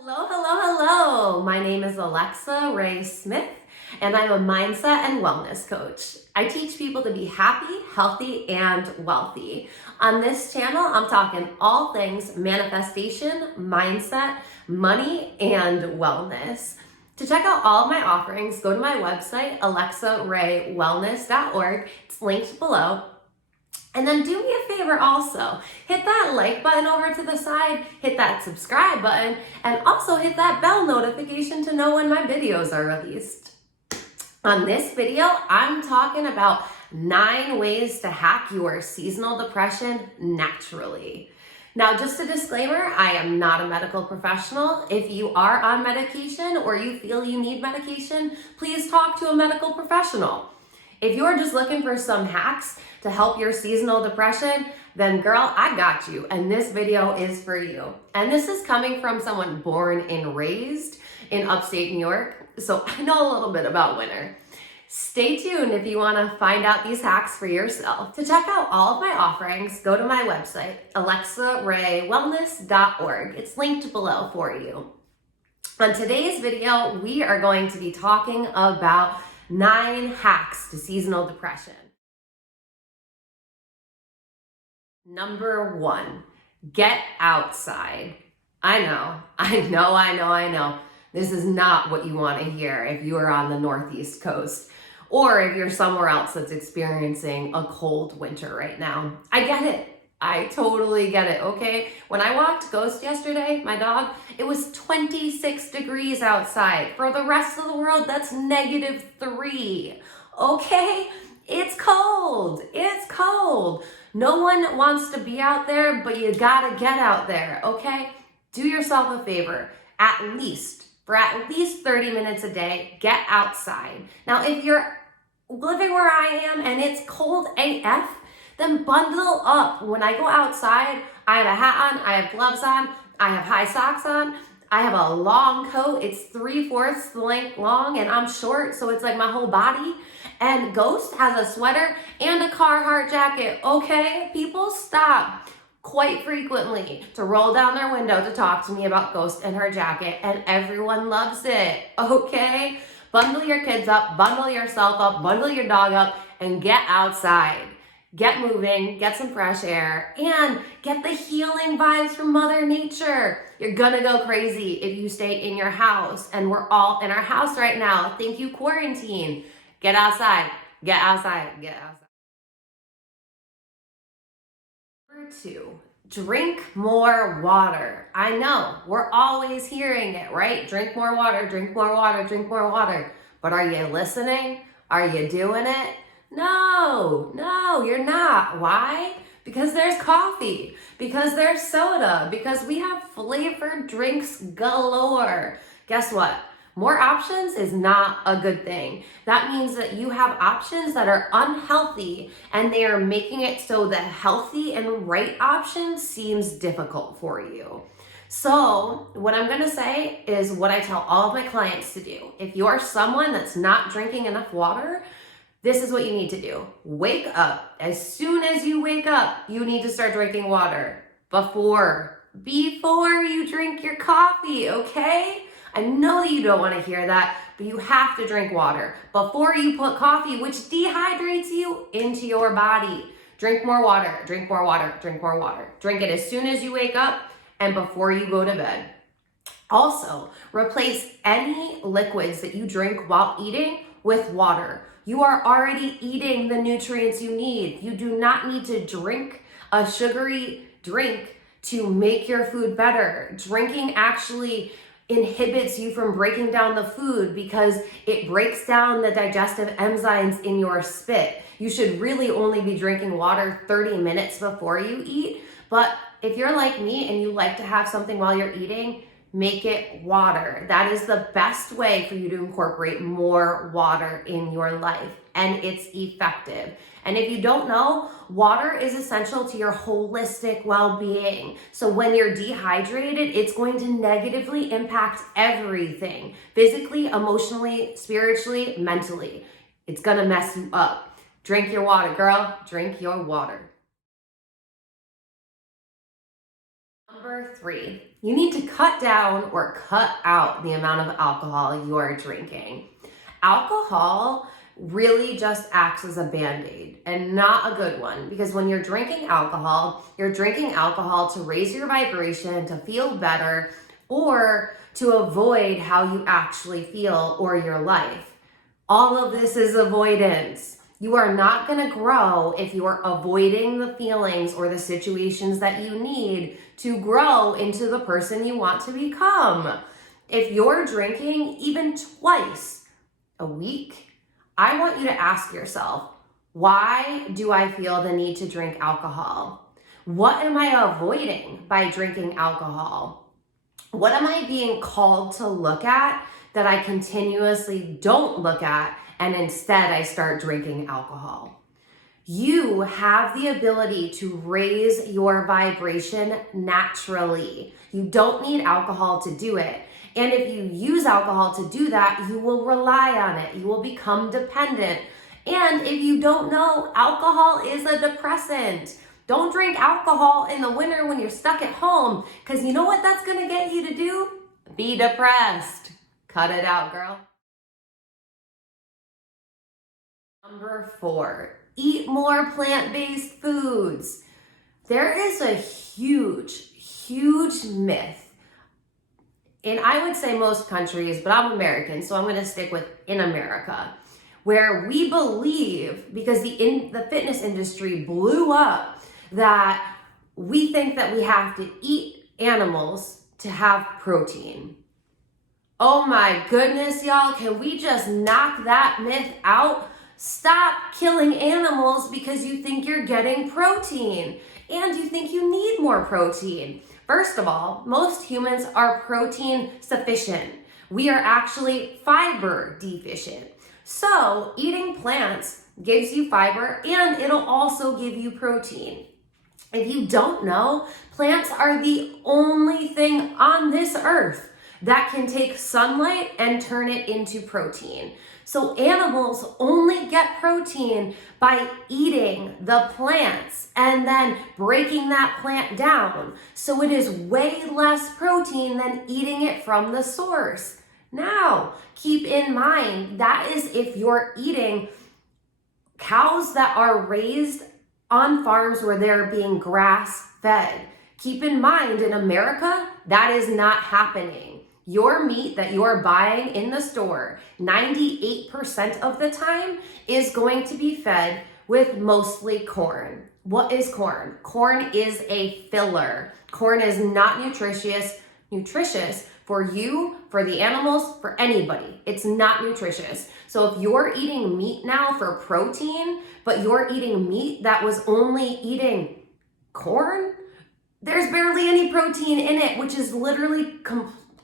Hello, hello, hello. My name is Alexa Ray Smith, and I'm a mindset and wellness coach. I teach people to be happy, healthy, and wealthy. On this channel, I'm talking all things manifestation, mindset, money, and wellness. To check out all of my offerings, go to my website, alexaraywellness.org. It's linked below. And then do me a favor also, hit that like button over to the side, hit that subscribe button, and also hit that bell notification to know when my videos are released. On this video, I'm talking about 9 ways to hack your seasonal depression naturally. Now, just a disclaimer, I am not a medical professional. If you are on medication or you feel you need medication, please talk to a medical professional. If you're just looking for some hacks to help your seasonal depression, then girl, I got you. And this video is for you. And this is coming from someone born and raised in upstate New York, so I know a little bit about winter. Stay tuned if you want to find out these hacks for yourself. To check out all of my offerings, go to my website, alexaraywellness.org. It's linked below for you. On today's video, we are going to be talking about 9 hacks to seasonal depression. Number 1, get outside. I know. This is not what you want to hear if you are on the Northeast coast or if you're somewhere else that's experiencing a cold winter right now. I get it. I totally get it, okay? When I walked Ghost yesterday, my dog, it was 26 degrees outside. For the rest of the world, that's -3, okay? It's cold. No one wants to be out there, but you gotta get out there, okay? Do yourself a favor, for at least 30 minutes a day, get outside. Now, if you're living where I am and it's cold AF, then bundle up. When I go outside, I have a hat on, I have gloves on, I have high socks on, I have a long coat. It's 3/4 the length long and I'm short, so it's like my whole body. And Ghost has a sweater and a Carhartt jacket, okay? People stop quite frequently to roll down their window to talk to me about Ghost and her jacket, and everyone loves it, okay? Bundle your kids up, bundle yourself up, bundle your dog up, and get outside. Get moving, get some fresh air, and get the healing vibes from Mother Nature. You're gonna go crazy if you stay in your house, and we're all in our house right now. Thank you, quarantine. Get outside, get outside. Number 2, drink more water. I know, we're always hearing it, right? Drink more water, drink more water, drink more water. But are you listening? Are you doing it? No, you're not. Why? Because there's coffee, because there's soda, because we have flavored drinks galore. Guess what? More options is not a good thing. That means that you have options that are unhealthy and they are making it so the healthy and right option seems difficult for you. So what I'm gonna say is what I tell all of my clients to do. If you are someone that's not drinking enough water, this is what you need to do. Wake up. As soon as you wake up, you need to start drinking water before you drink your coffee, okay? I know that you don't want to hear that, but you have to drink water before you put coffee, which dehydrates you, into your body. Drink more water, drink more water, drink more water. Drink it as soon as you wake up and before you go to bed. Also, replace any liquids that you drink while eating with water. You are already eating the nutrients you need. You do not need to drink a sugary drink to make your food better. Drinking actually inhibits you from breaking down the food because it breaks down the digestive enzymes in your spit. You should really only be drinking water 30 minutes before you eat. But if you're like me and you like to have something while you're eating, make it water. That is the best way for you to incorporate more water in your life, and it's effective. And if you don't know, water is essential to your holistic well-being. So when you're dehydrated, it's going to negatively impact everything, physically, emotionally, spiritually, mentally. It's gonna mess you up. Drink your water, girl. Drink your water. Number 3, you need to cut down or cut out the amount of alcohol you're drinking. Alcohol really just acts as a band-aid, and not a good one, because when you're drinking alcohol to raise your vibration, to feel better, or to avoid how you actually feel or your life. All of this is avoidance. You are not going to grow if you are avoiding the feelings or the situations that you need to grow into the person you want to become. If you're drinking even twice a week, I want you to ask yourself, why do I feel the need to drink alcohol? What am I avoiding by drinking alcohol? What am I being called to look at that I continuously don't look at, and instead I start drinking alcohol? You have the ability to raise your vibration naturally. You don't need alcohol to do it. And if you use alcohol to do that, you will rely on it. You will become dependent. And if you don't know, alcohol is a depressant. Don't drink alcohol in the winter when you're stuck at home, because you know what that's going to get you to do? Be depressed. Cut it out, girl. Number 4, eat more plant-based foods. There is a huge myth, and I would say most countries, but I'm American, so I'm going to stick with in America, where we believe, because the fitness industry blew up, that we think that we have to eat animals to have protein. Oh my goodness, y'all, can we just knock that myth out? Stop killing animals because you think you're getting protein and you think you need more protein. First of all, most humans are protein sufficient. We are actually fiber deficient. So eating plants gives you fiber and it'll also give you protein. If you don't know, plants are the only thing on this earth that can take sunlight and turn it into protein. So animals only get protein by eating the plants and then breaking that plant down. So it is way less protein than eating it from the source. Now, keep in mind, that is if you're eating cows that are raised on farms where they're being grass fed. Keep in mind, in America, that is not happening. Your meat that you're buying in the store, 98% of the time is going to be fed with mostly corn. What is corn? Corn is a filler. Corn is not nutritious for you, for the animals, for anybody. It's not nutritious. So if you're eating meat now for protein, but you're eating meat that was only eating corn, there's barely any protein in it, which is literally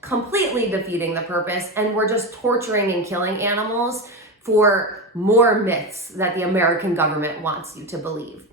completely defeating the purpose, and we're just torturing and killing animals for more myths that the American government wants you to believe.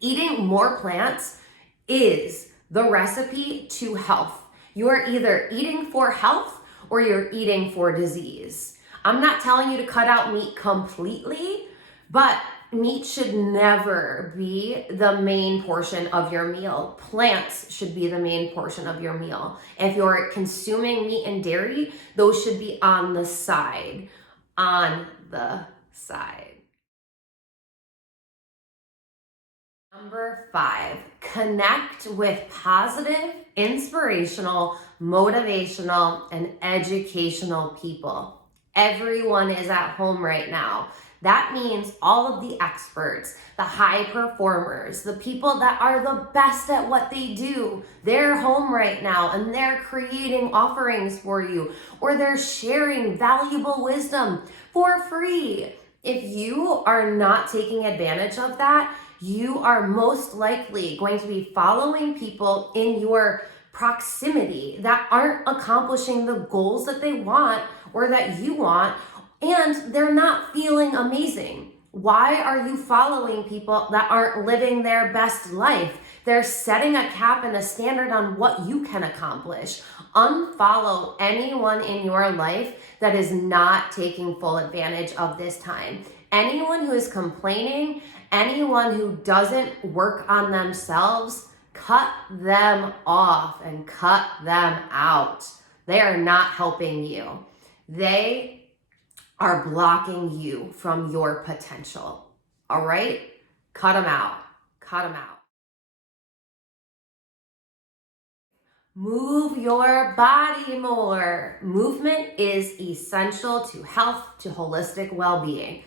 Eating more plants is the recipe to health. You are either eating for health or you're eating for disease. I'm not telling you to cut out meat completely, but meat should never be the main portion of your meal. Plants should be the main portion of your meal. If you're consuming meat and dairy, those should be on the side. On the side. Number 5, connect with positive, inspirational, motivational, and educational people. Everyone is at home right now. That means all of the experts, the high performers, the people that are the best at what they do, they're home right now and they're creating offerings for you, or they're sharing valuable wisdom for free. If you are not taking advantage of that, you are most likely going to be following people in your proximity that aren't accomplishing the goals that they want or that you want, and they're not feeling amazing. Why are you following people that aren't living their best life? They're setting a cap and a standard on what you can accomplish. Unfollow anyone in your life that is not taking full advantage of this time. Anyone who is complaining, anyone who doesn't work on themselves, Cut them off and cut them out. They are not helping you. They are blocking you from your potential. All right? Cut them out. Cut them out. Move your body more. Movement is essential to health, to holistic well-being.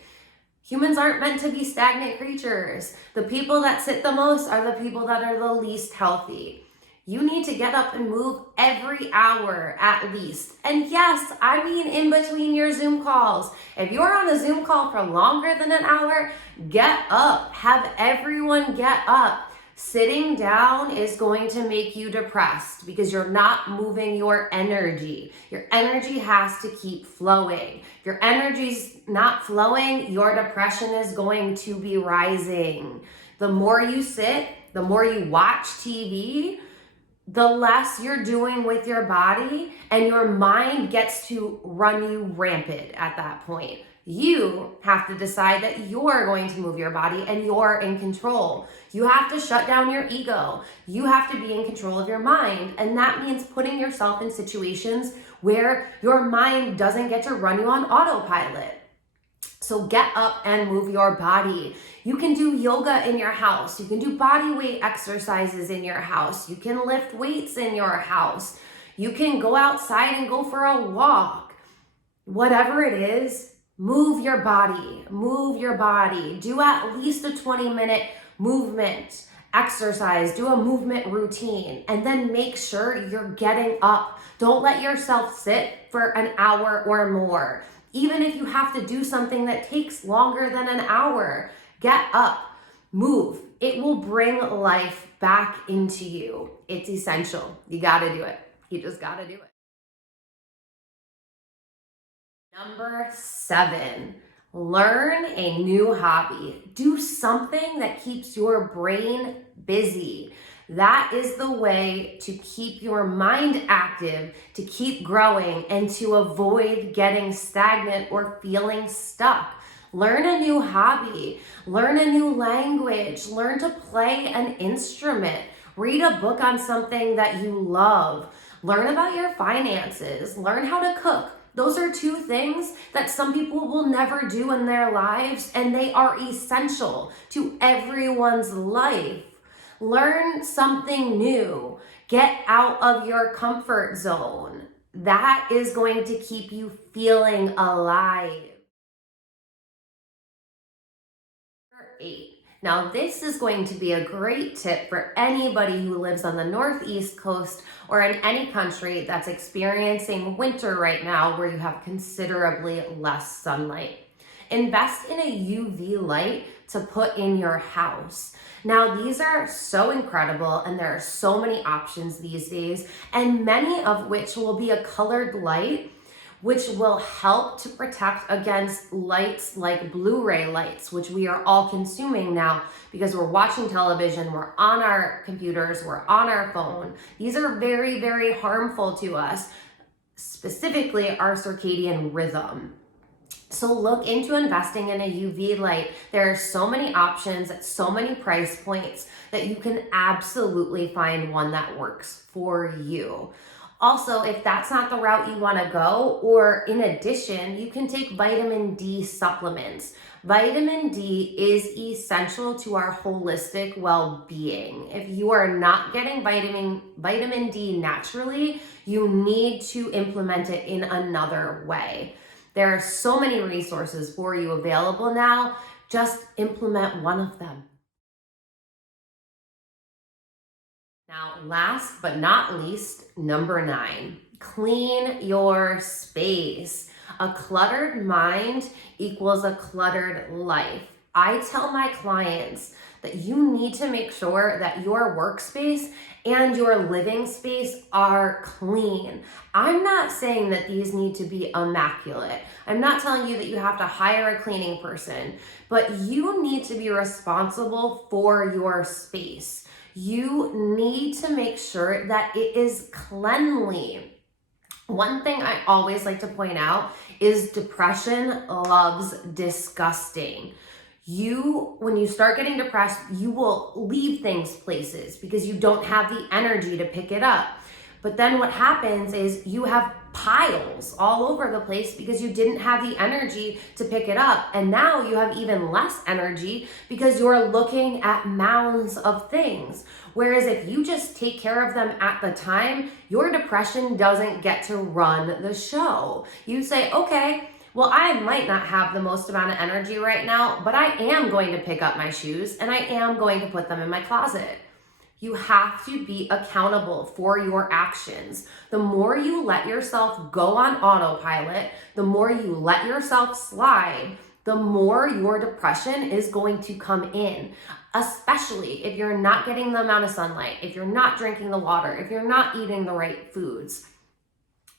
Humans aren't meant to be stagnant creatures. The people that sit the most are the people that are the least healthy. You need to get up and move every hour at least. And yes, I mean in between your Zoom calls. If you're on a Zoom call for longer than an hour, get up. Have everyone get up. Sitting down is going to make you depressed because you're not moving your energy. Your energy has to keep flowing. If your energy's not flowing, your depression is going to be rising. The more you sit, the more you watch TV, the less you're doing with your body, and your mind gets to run you rampant at that point. You have to decide that you're going to move your body and you're in control. You have to shut down your ego. You have to be in control of your mind. And that means putting yourself in situations where your mind doesn't get to run you on autopilot. So get up and move your body. You can do yoga in your house. You can do body weight exercises in your house. You can lift weights in your house. You can go outside and go for a walk. Whatever it is, move your body. Move your body. Do at least a 20-minute movement exercise. Do a movement routine. And then make sure you're getting up. Don't let yourself sit for an hour or more. Even if you have to do something that takes longer than an hour, get up, move. It will bring life back into you. It's essential. You gotta do it. You just gotta do it. Number 7, learn a new hobby. Do something that keeps your brain busy. That is the way to keep your mind active, to keep growing, and to avoid getting stagnant or feeling stuck. Learn a new hobby, learn a new language, learn to play an instrument, read a book on something that you love, learn about your finances, learn how to cook. Those are 2 things that some people will never do in their lives, and they are essential to everyone's life. Learn something new. Get out of your comfort zone. That is going to keep you feeling alive. Number 8. Now, this is going to be a great tip for anybody who lives on the Northeast coast or in any country that's experiencing winter right now where you have considerably less sunlight. Invest in a UV light to put in your house. Now, these are so incredible, and there are so many options these days, and many of which will be a colored light, which will help to protect against lights like Blu-ray lights, which we are all consuming now because we're watching television, we're on our computers, we're on our phone. These are very, very harmful to us, specifically our circadian rhythm. So look into investing in a UV light. There are so many options at so many price points that you can absolutely find one that works for you. Also, if that's not the route you want to go, or in addition, you can take vitamin D supplements. Vitamin D is essential to our holistic well-being. If you are not getting vitamin D naturally, you need to implement it in another way. There are so many resources for you available now. Just implement one of them. Now, last but not least, number 9, clean your space. A cluttered mind equals a cluttered life. I tell my clients that you need to make sure that your workspace and your living space are clean. I'm not saying that these need to be immaculate. I'm not telling you that you have to hire a cleaning person, but you need to be responsible for your space. You need to make sure that it is cleanly. One thing I always like to point out is depression loves disgusting. When you start getting depressed, you will leave things places because you don't have the energy to pick it up. But then what happens is you have piles all over the place because you didn't have the energy to pick it up. And now you have even less energy because you're looking at mounds of things. Whereas if you just take care of them at the time, your depression doesn't get to run the show. You say, okay, well, I might not have the most amount of energy right now, but I am going to pick up my shoes and I am going to put them in my closet. You have to be accountable for your actions. The more you let yourself go on autopilot, the more you let yourself slide, the more your depression is going to come in, especially if you're not getting the amount of sunlight, if you're not drinking the water, if you're not eating the right foods.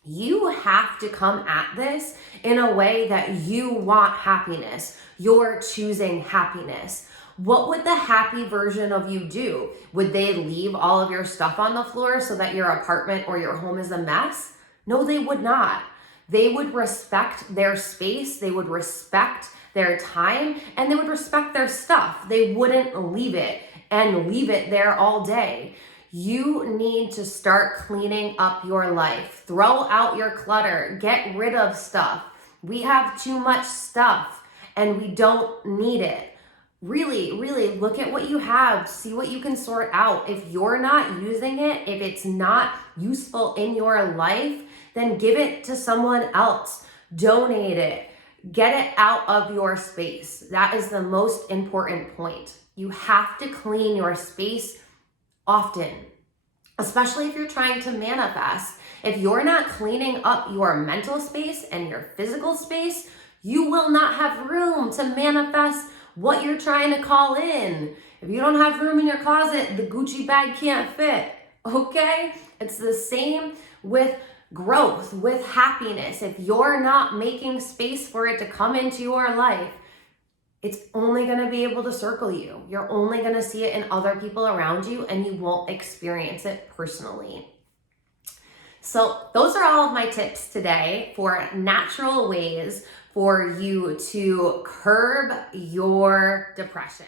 You have to come at this in a way that you want happiness. You're choosing happiness. What would the happy version of you do? Would they leave all of your stuff on the floor so that your apartment or your home is a mess? No, they would not. They would respect their space, they would respect their time, and they would respect their stuff. They wouldn't leave it there all day. You need to start cleaning up your life. Throw out your clutter. Get rid of stuff. We have too much stuff and we don't need it. Really, really look at what you have. See what you can sort out. If you're not using it, if it's not useful in your life, then give it to someone else. Donate it. Get it out of your space. That is the most important point. You have to clean your space often, especially if you're trying to manifest. If you're not cleaning up your mental space and your physical space, you will not have room to manifest what you're trying to call in. If you don't have room in your closet, the Gucci bag can't fit, okay? It's the same with growth, with happiness. If you're not making space for it to come into your life, it's only going to be able to circle you. You're only going to see it in other people around you and you won't experience it personally. So those are all of my tips today for natural ways for you to curb your depression.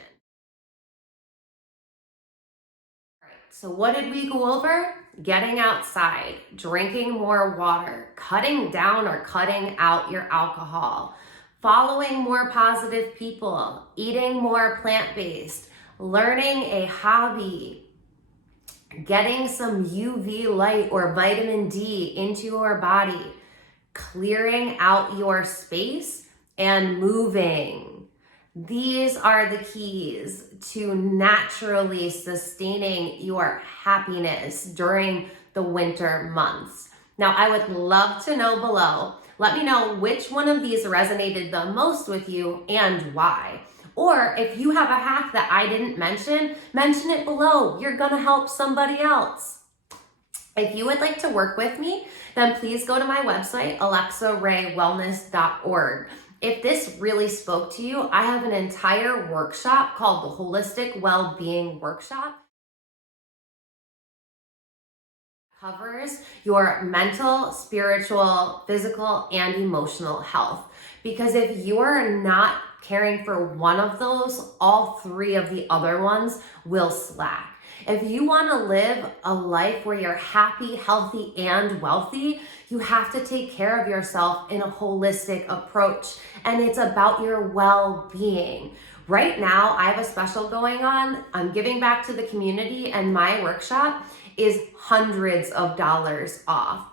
All right, so what did we go over? Getting outside, drinking more water, cutting down or cutting out your alcohol, following more positive people, eating more plant-based, learning a hobby, getting some UV light or vitamin D into your body, clearing out your space, and moving. These are the keys to naturally sustaining your happiness during the winter months. Now, I would love to know below. Let me know which one of these resonated the most with you and why. Or if you have a hack that I didn't mention it below. You're gonna help somebody else. If you would like to work with me, then please go to my website, alexaraywellness.org. If this really spoke to you, I have an entire workshop called the Holistic Wellbeing Workshop. Covers your mental, spiritual, physical, and emotional health. Because if you're not caring for one of those, all three of the other ones will slack. If you want to live a life where you're happy, healthy, and wealthy, you have to take care of yourself in a holistic approach. And it's about your well-being. Right now, I have a special going on. I'm giving back to the community, and my workshop is hundreds of dollars off.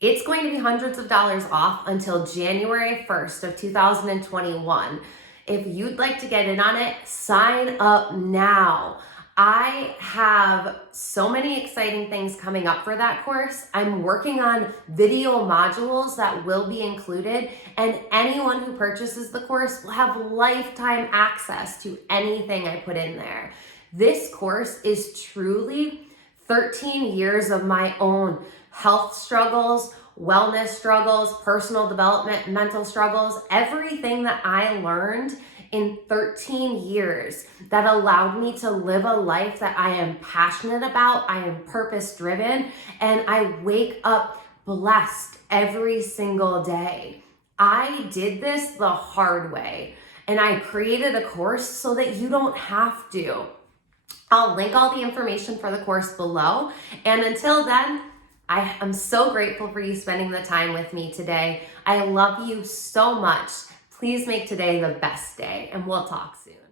It's going to be hundreds of dollars off until January 1st of 2021. If you'd like to get in on it, sign up now. I have so many exciting things coming up for that course. I'm working on video modules that will be included, and anyone who purchases the course will have lifetime access to anything I put in there. This course is truly 13 years of my own health struggles, wellness struggles, personal development, mental struggles, everything that I learned in 13 years that allowed me to live a life that I am passionate about, I am purpose-driven, and I wake up blessed every single day. I did this the hard way. and I created a course so that you don't have to. I'll link all the information for the course below. And until then, I am so grateful for you spending the time with me today. I love you so much. Please make today the best day, and we'll talk soon.